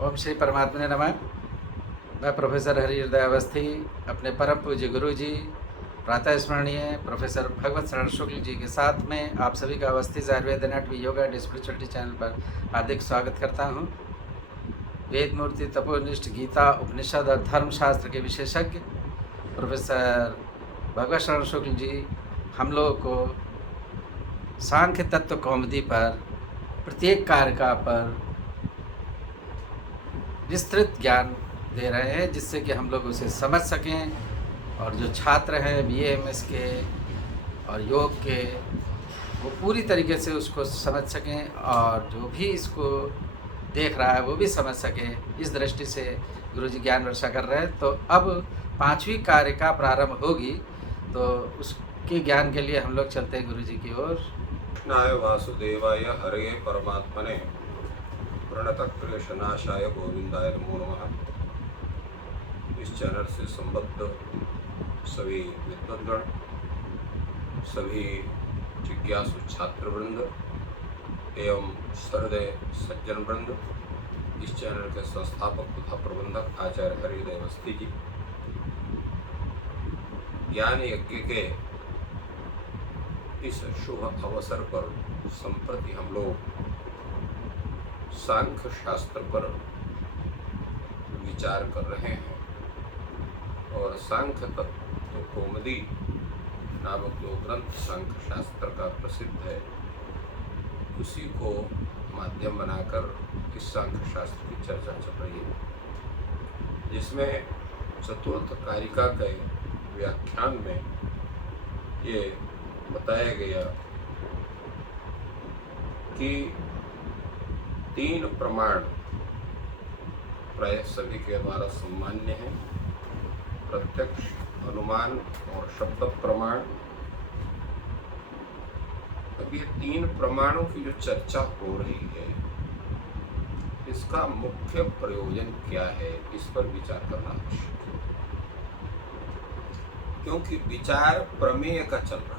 ओम श्री परमात्मा ने नमः। मैं प्रोफेसर हरिहृदय अवस्थी अपने परम पूज्य गुरु जी प्रातः स्मरणीय प्रोफेसर भगवत शरण शुक्ल जी के साथ में आप सभी का Awasthi Ayurveda anatomy yoga and spirituality channel पर हार्दिक स्वागत करता हूँ। वेद मूर्ति तपोनिष्ठ गीता उपनिषद और धर्मशास्त्र के विशेषज्ञ प्रोफेसर भगवत शरण शुक्ल जी हम लोगों को सांख्य तत्व कौमुदी पर प्रत्येक कारका पर विस्तृत ज्ञान दे रहे हैं, जिससे कि हम लोग उसे समझ सकें और जो छात्र हैं BAMS के और योग के वो पूरी तरीके से उसको समझ सकें और जो भी इसको देख रहा है वो भी समझ सके। इस दृष्टि से गुरुजी ज्ञान वर्षा कर रहे हैं। तो अब 5वीं कारिका प्रारंभ होगी, तो उसके ज्ञान के लिए हम लोग चलते हैं गुरुजी की ओर। कृष्णाय वासुदेवाय हरे परमात्मने प्रणतक्लेशनाशाय गोविंदाय नमो नमः। इस चैनल से संबद्ध सभी विद्वद्गण, सभी जिज्ञासु छात्रवृंद एवं सहृदय सज्जन वृंद, इस चैनल के संस्थापक तथा प्रबंधक आचार्य हरिहृदय अवस्थी जी, ज्ञान यज्ञ के इस शुभ अवसर पर संप्रति हम लोग सांख्य शास्त्र पर विचार कर रहे हैं और सांख्य तत्व कौमुदी नामक जो ग्रंथ सांख्य शास्त्र का प्रसिद्ध है उसी को माध्यम बनाकर इस सांख्य शास्त्र की चर्चा चल रही है, जिसमें चतुर्थ कारिका के व्याख्यान में ये बताया गया कि 3 प्रमाण प्राय सभी के द्वारा सामान्य हैं: प्रत्यक्ष, अनुमान और शब्द प्रमाण। अब ये 3 प्रमाणों की जो चर्चा हो रही है, इसका मुख्य प्रयोजन क्या है, इस पर विचार करना आवश्यक है, क्योंकि विचार प्रमेय का चल रहा है।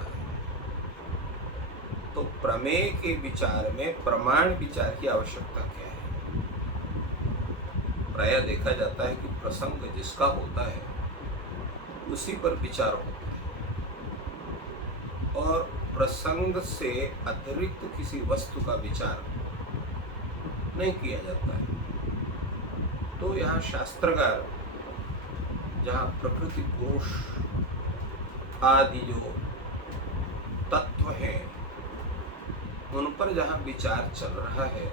तो प्रमेय के विचार में प्रमाण विचार की आवश्यकता क्या है? प्रायः देखा जाता है कि प्रसंग जिसका होता है उसी पर विचार होता है और प्रसंग से अतिरिक्त किसी वस्तु का विचार नहीं किया जाता है। तो यहाँ शास्त्रकार जहाँ प्रकृति पुरुष आदि जो तत्व हैं उन पर जहाँ विचार चल रहा है,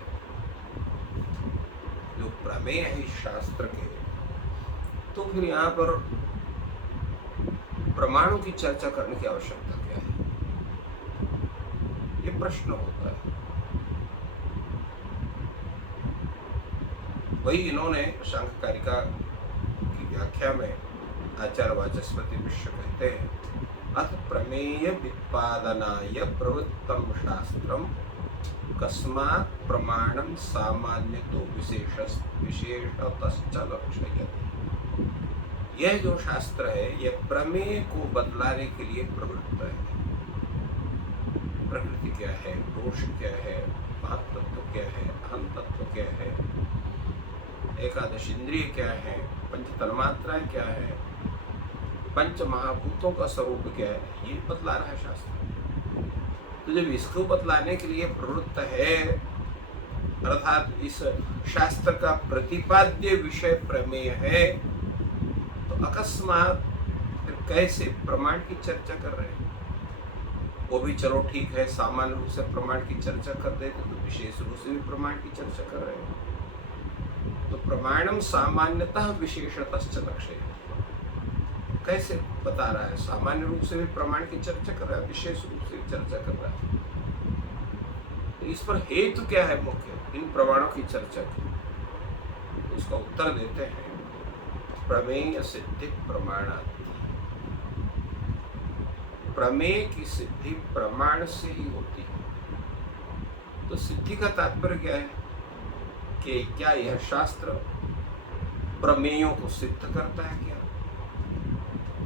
जो प्रमेय है इस शास्त्र के, तो फिर यहाँ पर प्रमाणों की चर्चा करने की आवश्यकता क्या है, ये प्रश्न होता है। वही इन्होंने सांख्य कारिका की व्याख्या में आचार्य वाचस्पति मिश्र कहते हैं, अथ प्रमेय वित्पादनाय प्रवृत्तम शास्त्रम कस्मात् प्रमाणं सामान्यतो विशेषतश्च लक्ष्यते। यह जो शास्त्र है यह प्रमेय को बदलाने के लिए प्रवृत्त है। प्रकृति क्या है, पुरुष क्या है, महत्तत्व क्या है, अहम तत्व क्या है, एकादश इंद्रिय क्या है, पंच तन्मात्राएं क्या है, पंच महाभूतों का स्वरूप क्या है, ये बतला रहा है शास्त्र। तो जब इसको बतलाने के लिए प्रवृत्त है, अर्थात इस शास्त्र का प्रतिपाद्य विषय प्रमेय है, तो अकस्मात फिर कैसे प्रमाण की चर्चा कर रहे हैं? वो भी चलो ठीक है, सामान्य रूप से प्रमाण की चर्चा कर देते, तो विशेष रूप से भी प्रमाण की चर्चा कर रहे हैं। तो प्रमाणम सामान्यतः विशेषतश्च लक्ष्यते, कैसे बता रहा है? सामान्य रूप से भी प्रमाण की चर्चा कर रहा है, विशेष रूप से भी चर्चा कर रहा है। तो इस पर हेतु क्या है मुख्य इन प्रमाणों की चर्चा की? तो इसका उत्तर देते हैं, प्रमेय सिद्धि प्रमाणात्। प्रमेय की सिद्धि प्रमाण से ही होती है। तो सिद्धि का तात्पर्य क्या है कि क्या यह शास्त्र प्रमेयों को सिद्ध करता है क्या?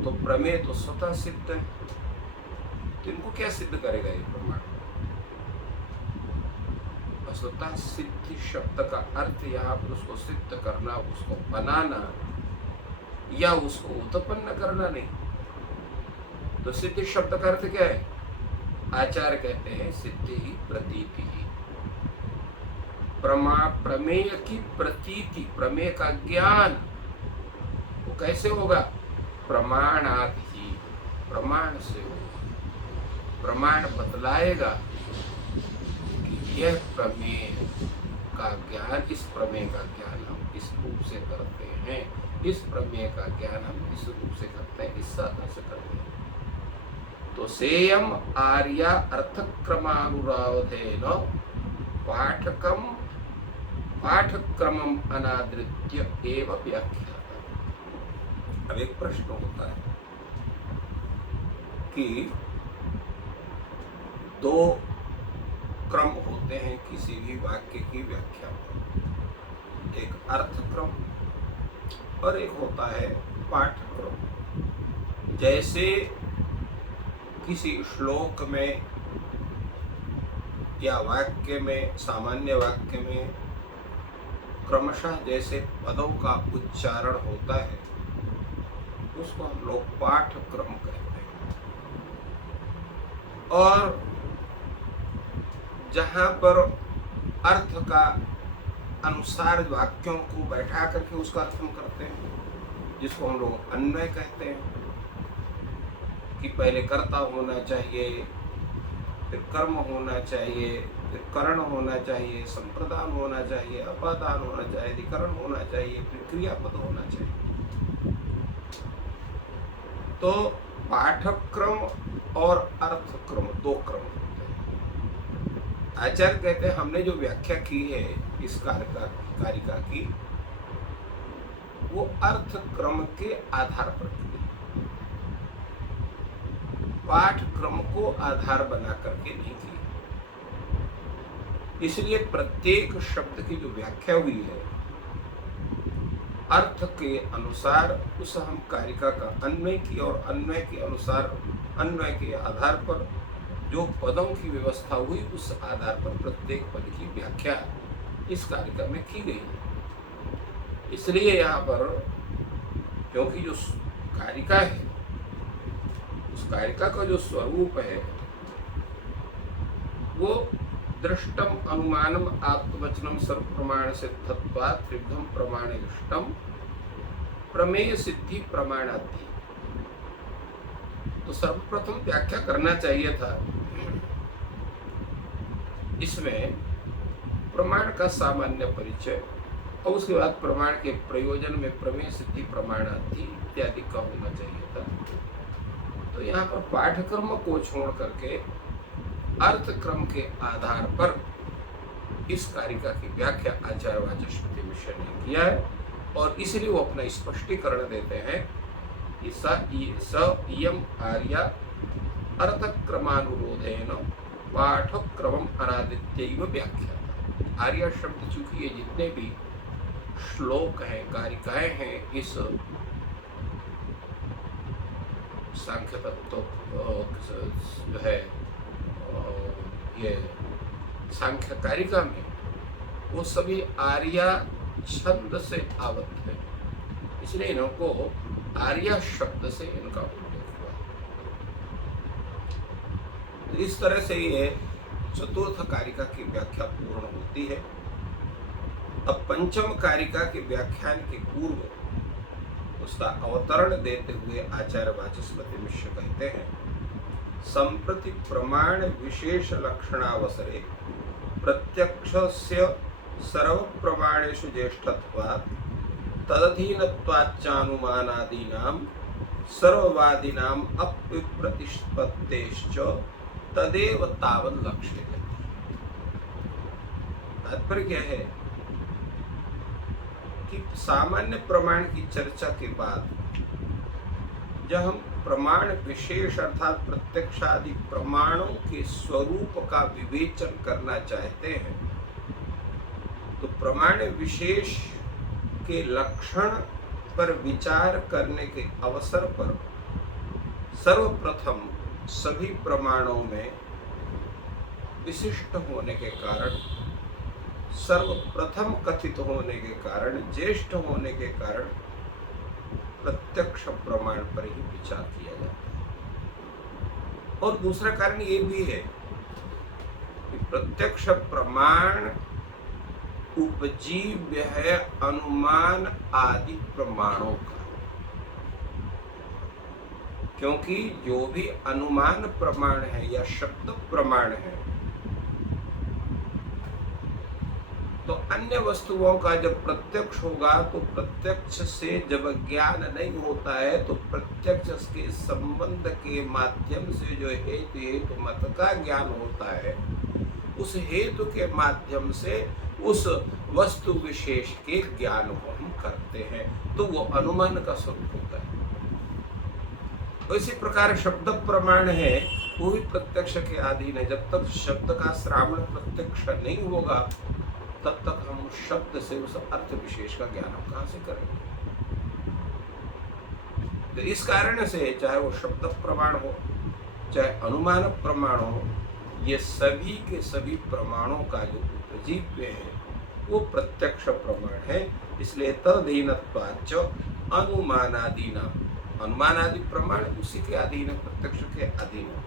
तो प्रमेय तो स्वतः सिद्ध है, तो इनको क्या सिद्ध करेगा ये प्रमाण? वस्तुतः सिद्धि शब्द का अर्थ यहाँ पर उसको सिद्ध करना, उसको बनाना या उसको उत्पन्न करना नहीं। तो सिद्धि शब्द का अर्थ क्या है? आचार्य कहते हैं सिद्धि ही प्रतीति ही। प्रमेय की प्रतीति, प्रमेय का ज्ञान वो कैसे होगा? प्रमाणात ही, प्रमाण से होगा। प्रमाण बतलाएगा कि यह प्रमेय का ज्ञान, इस प्रमेय का ज्ञान हम इस रूप से करते हैं, इस प्रमेय का ज्ञान हम इस रूप से करते हैं, इस साधन से करते हैं। तो सेयम आर्या अर्थक्रमानुराधेन पाठक्रमम अनादृत्य एव व्याख्या। अब एक प्रश्न होता है कि दो क्रम होते हैं किसी भी वाक्य की व्याख्या में, एक अर्थक्रम और एक होता है पाठक्रम। जैसे किसी श्लोक में या वाक्य में, सामान्य वाक्य में क्रमशः जैसे पदों का उच्चारण होता है, उसको हम लोग पाठक्रम कहते हैं। और जहाँ पर अर्थ का अनुसार वाक्यों को बैठा करके उसका अर्थ हम करते हैं, जिसको हम लोग अन्वय कहते हैं, कि पहले कर्ता होना चाहिए, फिर कर्म होना चाहिए, फिर करण होना चाहिए, संप्रदान होना चाहिए, अपादान होना चाहिए, अधिकरण होना चाहिए, फिर क्रियापद होना चाहिए। तो पाठक्रम और अर्थक्रम दो क्रम होते हैं। आचार्य कहते हैं हमने जो व्याख्या की है इस कारिका की, वो अर्थक्रम के आधार पर की है, पाठक्रम को आधार बना करके नहीं की। इसलिए प्रत्येक शब्द की जो व्याख्या हुई है अर्थ के अनुसार उस हम कारिका का अन्वय की, और अन्वय के अनुसार, अन्वय के आधार पर जो पदों की व्यवस्था हुई उस आधार पर प्रत्येक पद की व्याख्या इस कारिका में की गई है। इसलिए यहाँ पर क्योंकि जो कारिका है, उस कारिका का जो स्वरूप है वो दृष्टम अनुमानम आत्मवचनम सर्व प्रमाण सिद्धत्वात् त्रिविधम प्रमाणयुष्टम प्रमेय सिद्धि प्रमाणाति। तो सर्वप्रथम व्याख्या करना चाहिए था इसमें प्रमाण का सामान्य परिचय, और उसके बाद प्रमाण के प्रयोजन में प्रमेय सिद्धि प्रमाणाति इत्यादि का होना चाहिए था। तो यहाँ पर पाठक्रम को छोड़ करके अर्थक्रम के आधार पर इस कारिका की व्याख्या आचार्य वाचस्पति मिश्र ने किया है, और इसलिए वो अपना स्पष्टीकरण देते हैं कि स इयम आर्या अर्थक्रमानुरोधेन पाठक्रमम अनादित्यैव व्याख्या। आर्या शब्द चूंकि ये जितने भी श्लोक हैं, कारिकाएं हैं, इस सांख्य तत्व जो है ये सांख्य कारिका में, वो सभी आर्या छंद से आवत है, इसलिए इनको आर्या शब्द से इनका उल्लेख हुआ। तो इस तरह से ये चतुर्थ कारिका की व्याख्या पूर्ण होती है। अब पंचम कारिका के व्याख्यान के पूर्व उसका अवतरण देते हुए आचार्य वाचस्पति मिश्र कहते हैं, संप्रति प्रमाण विशेष लक्षणावसरे प्रत्यक्षस्य सर्व प्रमाणेषु ज्येष्ठत्वात् तदधीनत्वाच्चानुमानादीनां सर्ववादिनां अप्यप्रतिपत्तेश्च तदेव तावत् लक्ष्यते। तात्पर्य क्या है कि सामान्य प्रमाण की चर्चा के बाद जब हम प्रमाण विशेष अर्थात प्रत्यक्षादि प्रमाणों के स्वरूप का विवेचन करना चाहते हैं, तो प्रमाण विशेष के लक्षण पर विचार करने के अवसर पर सर्वप्रथम सभी प्रमाणों में विशिष्ट होने के कारण सर्वप्रथम कथित होने के कारण, ज्येष्ठ होने के कारण प्रत्यक्ष प्रमाण पर ही विचार किया जाता है। और दूसरा कारण ये भी है कि प्रत्यक्ष प्रमाण उपजीव्य है अनुमान आदि प्रमाणों का, क्योंकि जो भी अनुमान प्रमाण है या शब्द प्रमाण है तो अन्य वस्तुओं का जब प्रत्यक्ष होगा तो प्रत्यक्ष से जब ज्ञान नहीं होता है तो प्रत्यक्ष के संबंध के माध्यम से जो हेतु मत का ज्ञान होता है, उस हेतु के माध्यम से उस वस्तु विशेष के ज्ञान को हम करते हैं, तो वो अनुमान का स्वरूप होता है। तो इसी प्रकार शब्द प्रमाण है वो भी प्रत्यक्ष के अधीन है। जब तक शब्द का श्रावण प्रत्यक्ष नहीं होगा तब तक हम उस शब्द से उस अर्थ विशेष का ज्ञान हम कहां से करेंगे। तो इस कारण से चाहे वो शब्द प्रमाण हो चाहे अनुमान प्रमाण हो, ये सभी के सभी प्रमाणों का जो उपजीव्य है वो प्रत्यक्ष प्रमाण है। इसलिए तदधीनत्वाच्च अनुमानादीना, अनुमान आदि प्रमाण उसी के अधीन है, प्रत्यक्ष के अधीन है।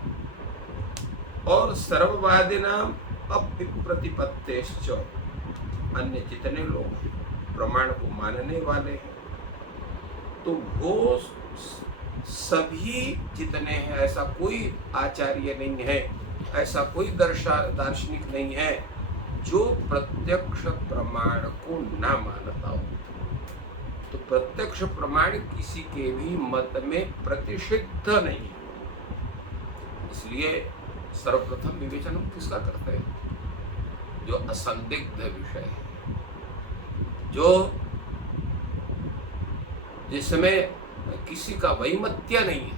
और सर्ववादिनाम अप्रतिपत्तेश्च, अन्य जितने लोग प्रमाण को मानने वाले हैं तो वो सभी जितने हैं, ऐसा कोई आचार्य नहीं है, ऐसा कोई दार्शनिक नहीं है जो प्रत्यक्ष प्रमाण को ना मानता हो। तो प्रत्यक्ष प्रमाण किसी के भी मत में प्रतिषिद्ध नहीं है। इसलिए सर्वप्रथम विवेचन हम किसका करते हैं? जो असंदिग्ध विषय है, जो जिसमें किसी का वैमत्य नहीं है,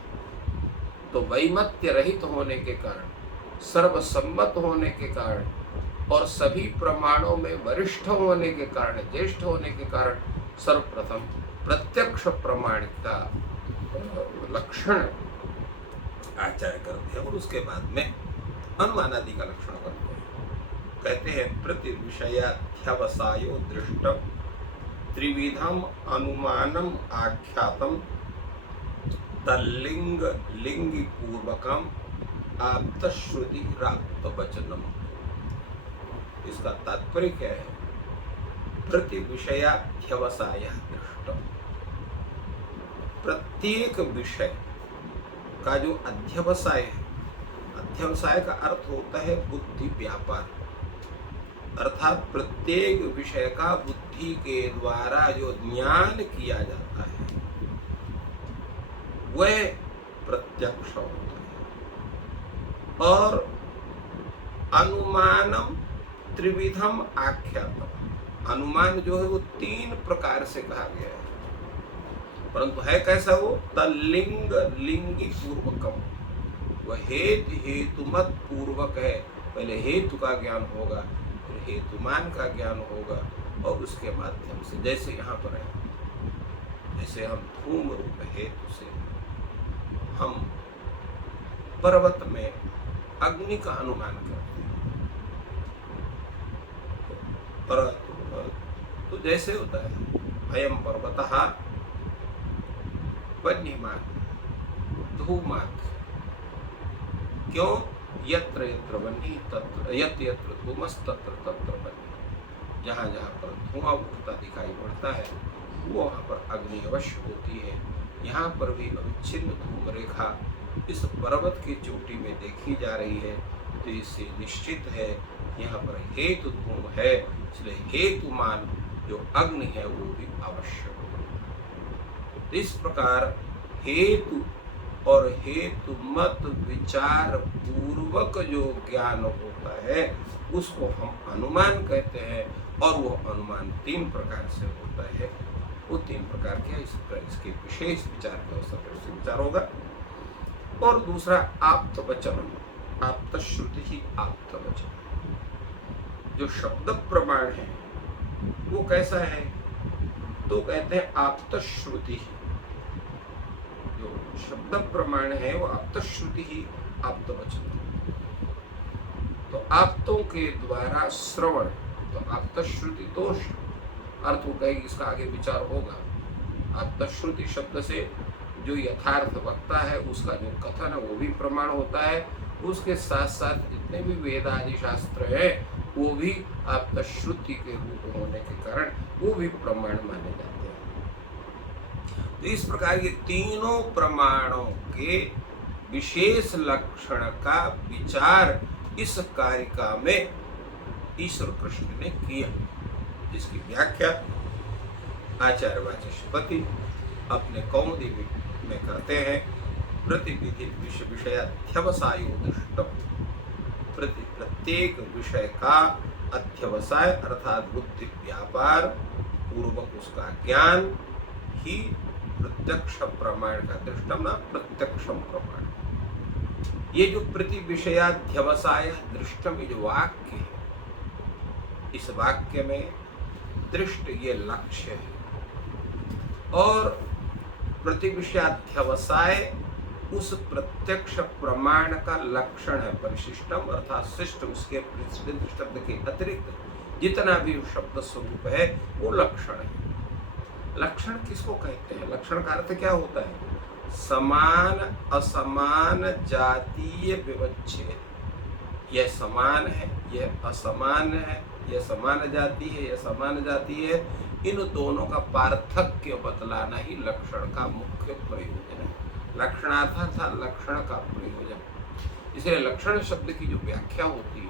तो वैमत्य रहित होने के कारण, सर्वसम्मत होने के कारण और सभी प्रमाणों में वरिष्ठ होने के कारण, ज्येष्ठ होने के कारण सर्वप्रथम प्रत्यक्ष प्रमाणिकता लक्षण आचार्य करते हैं और उसके बाद में अनुमान आदि का लक्षण करते हैं। कहते हैं प्रति विषयाध्यवसायो दृष्टम त्रिविधम अनुमानम आख्यातम तल्लिंग लिंगी पूर्वकम आप्तश्रुति राप्त वचनम। इसका तात्पर्य क्या है? प्रति विषयाध्यवसाय दृष्टम, प्रत्येक विषय का जो अध्यवसाय है, अध्यवसाय का अर्थ होता है बुद्धि व्यापार, अर्थात प्रत्येक विषय का बुद्धि के द्वारा जो ज्ञान किया जाता है वह प्रत्यक्ष होता है। और अनुमानम त्रिविधम आख्यातम, अनुमान जो है वो तीन प्रकार से कहा गया है, परंतु है कैसा वो? तल्लिंग लिंगी पूर्वकम, वह हेतुमत पूर्वक है। पहले हेतु का ज्ञान होगा, फिर हेतुमान का ज्ञान होगा और उसके माध्यम से, जैसे यहाँ पर है, जैसे हम धूम रूप हेतु से हम पर्वत में अग्नि का अनुमान करते हैं, तो जैसे होता है अयम पर्वतः वह्निमान् धूमात्, क्यों? यत्र यत्र वह्नि तत्र यत्र यत्र धूमस् तत्र तत्र वह्नि, जहाँ जहाँ पर धुआं उठता दिखाई पड़ता है वो वहाँ पर अग्नि अवश्य होती है। यहाँ पर भी अविच्छिन्न धूम रेखा इस पर्वत की चोटी में देखी जा रही है, तो इससे निश्चित है यहाँ पर हेतु धूम है, इसलिए हेतुमान जो अग्नि है वो भी आवश्यक है। इस प्रकार हेतु और हेतु मत विचार पूर्वक जो ज्ञान होता है उसको हम अनुमान कहते हैं, और वो अनुमान तीन प्रकार से होता है। वो तीन प्रकार के इसके विशेष विचार के अवसर पर से विचार होगा। और दूसरा आप्त वचन, आप्त श्रुति ही आप्त वचन, जो शब्द प्रमाण है वो कैसा है? तो कहते हैं आप्त श्रुति, जो शब्द प्रमाण है वो आप्त श्रुति ही आप्त वचन। तो आप्तों के द्वारा श्रवण तो आप्तश्रुति तोष अर्थ हो कहेगी, इसका आगे विचार होगा। आप्तश्रुति शब्द से जो यथार्थ वक्ता है उसका जो कथन है वो भी प्रमाण होता है। उसके साथ साथ जितने भी वेद आदि शास्त्र है वो भी आप्तश्रुति के रूप होने के कारण वो भी प्रमाण माने जाते हैं। तो इस प्रकार ये तीनों प्रमाणों के विशेष लक्षण का विचार इस कारिका में ईश्वर कृष्ण ने किया, जिसकी व्याख्या आचार्य वाचस्पति अपने कौमुदी में करते हैं। प्रतिविधि विषयाध्यवसायो दृष्टम, प्रत्येक विषय का अध्यवसाय अर्थात बुद्धि व्यापार पूर्वक उसका ज्ञान ही प्रत्यक्ष प्रमाण का दृष्टम ना प्रत्यक्षम प्रमाण। ये जो प्रति विषयाध्यवसाय दृष्टम, ये जो वाक्य है, इस वाक्य में दृष्ट ये लक्ष्य है और प्रति विषयाध्यवसाय उस प्रत्यक्ष प्रमाण का लक्षण है। परिशिष्टम अर्थात शिष्टम, उसके शब्द के अतिरिक्त जितना भी शब्द स्वरूप है वो लक्षण है। लक्षण किसको कहते हैं? लक्षण का अर्थ क्या होता है? समान असमान जातीय विवच्छेद। यह समान है, यह असमान है, यह समान जाति है, यह समान जाति है, इन दोनों का पार्थक्य बतलाना ही लक्षण का मुख्य प्रयोजन है। लक्षणार्थ था लक्षण का प्रयोजन। इसलिए लक्षण शब्द की जो व्याख्या होती है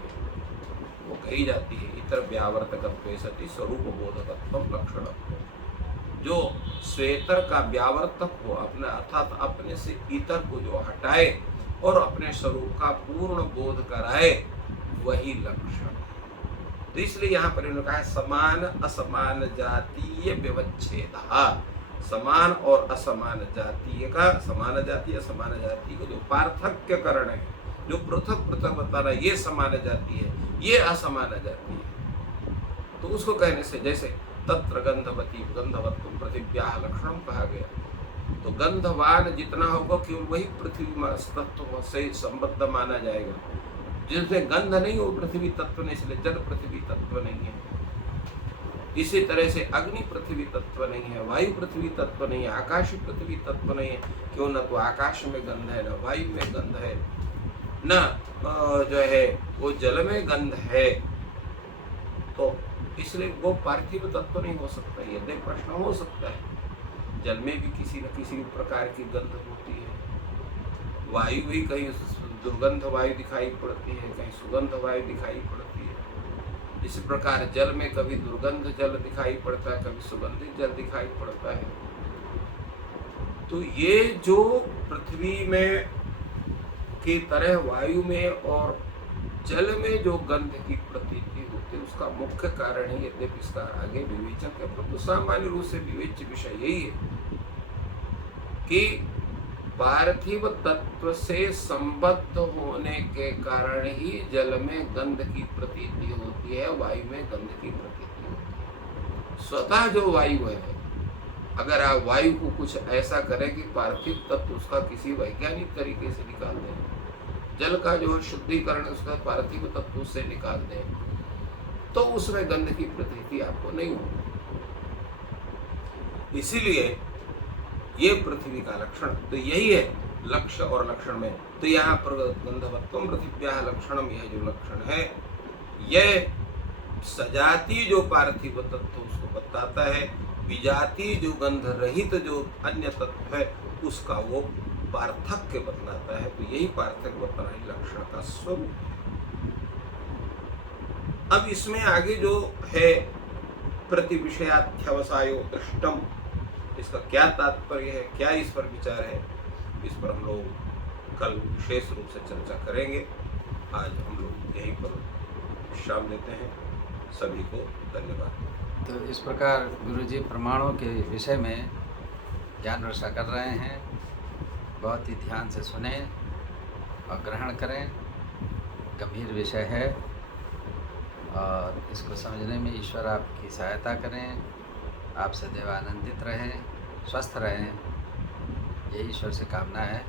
वो कही जाती है इतर व्यावर्तकत्वे सति स्वरूप बोधकत्वम लक्षणत्व। जो स्वेतर का व्यावर्तक हो, अपने अर्थात अपने से इतर को जो हटाए और अपने स्वरूप का पूर्ण बोध कराए, वही लक्षण। तो इसलिए यहाँ पर इन्होंने कहा समान असमान जातीय विवच्छेद। समान और असमान जातीय का, समान जाति असमान जाति का जो पार्थक्य करण है, जो पृथक पृथक बताना, ये समान जाति है, ये असमान जाति है, तो उसको कहने से जैसे तत्र गंधवती गंधवत्व पृथिव्याः लक्षणम कहा गया। तो गंधवान जितना होगा केवल वही पृथ्वी तत्व से संबद्ध माना जाएगा। जिसमें गंध नहीं हो पृथ्वी तत्व नहीं, इसलिए जल पृथ्वी तत्व नहीं है। इसी तरह से अग्नि पृथ्वी तत्व नहीं है, वायु पृथ्वी तत्व नहीं है, आकाश पृथ्वी तत्व नहीं है। क्यों? न तो आकाश में गंध है, न वायु में गंध है, न जो है वो जल में गंध है। तो इसलिए वो पार्थिव तत्व नहीं हो सकता। यदि प्रश्न हो सकता है, जल में भी किसी न किसी प्रकार की गंध होती है। वायु भी कहीं दुर्गंध वायु दिखाई पड़ती है, कहीं सुगंध वायु दिखाई पड़ती है। इसी प्रकार जल में कभी दुर्गंध जल दिखाई पड़ता है, कभी सुगंधित जल दिखाई पड़ता है। तो ये जो पृथ्वी में की तरह वायु में और जल में जो गंध की प्रतीति होती है, उसका मुख्य कारण है, यद्यपि इसका आगे विवेचन है, परंतु सामान्य रूप से विवेच्य विषय यही है कि पार्थिव तत्व से संबद्ध होने के कारण ही जल में गंध की प्रतीति होती है, वायु में गंध की प्रतीति होती है। स्वतः जो वायु है, अगर आप वायु को कुछ ऐसा करें कि पार्थिव तत्व उसका किसी वैज्ञानिक तरीके से निकाल दें, जल का जो शुद्धिकरण उसका पार्थिव तत्व से निकाल दें, तो उसमें गंध की प्रतीति आपको नहीं होगी। इसीलिए ये पृथ्वी का लक्षण तो यही है लक्ष्य और लक्षण में। तो यहाँ पर गंधवत्वम पृथिव्याः लक्षणम, यह जो लक्षण है यह सजातीय जो पार्थिव तत्व उसको बताता है, विजातीय जो गंध रहित जो अन्य तत्व है उसका वो पार्थक्य बतलाता है। तो यही पार्थक्य बताना है लक्षण का स्वरूप। अब इसमें आगे जो है प्रति विषयाध्यवसायो दृष्टम, इसका क्या तात्पर्य है, क्या इस पर विचार है, इस पर हम लोग कल विशेष रूप से चर्चा करेंगे। आज हम लोग यहीं पर विश्राम लेते हैं। सभी को धन्यवाद। तो इस प्रकार गुरुजी प्रमाणों के विषय में ज्ञान वर्षा कर रहे हैं। बहुत ही ध्यान से सुने और ग्रहण करें। गंभीर विषय है और इसको समझने में ईश्वर आपकी सहायता करें। आप सदैव आनंदित रहें, स्वस्थ रहें, यही ईश्वर से कामना है।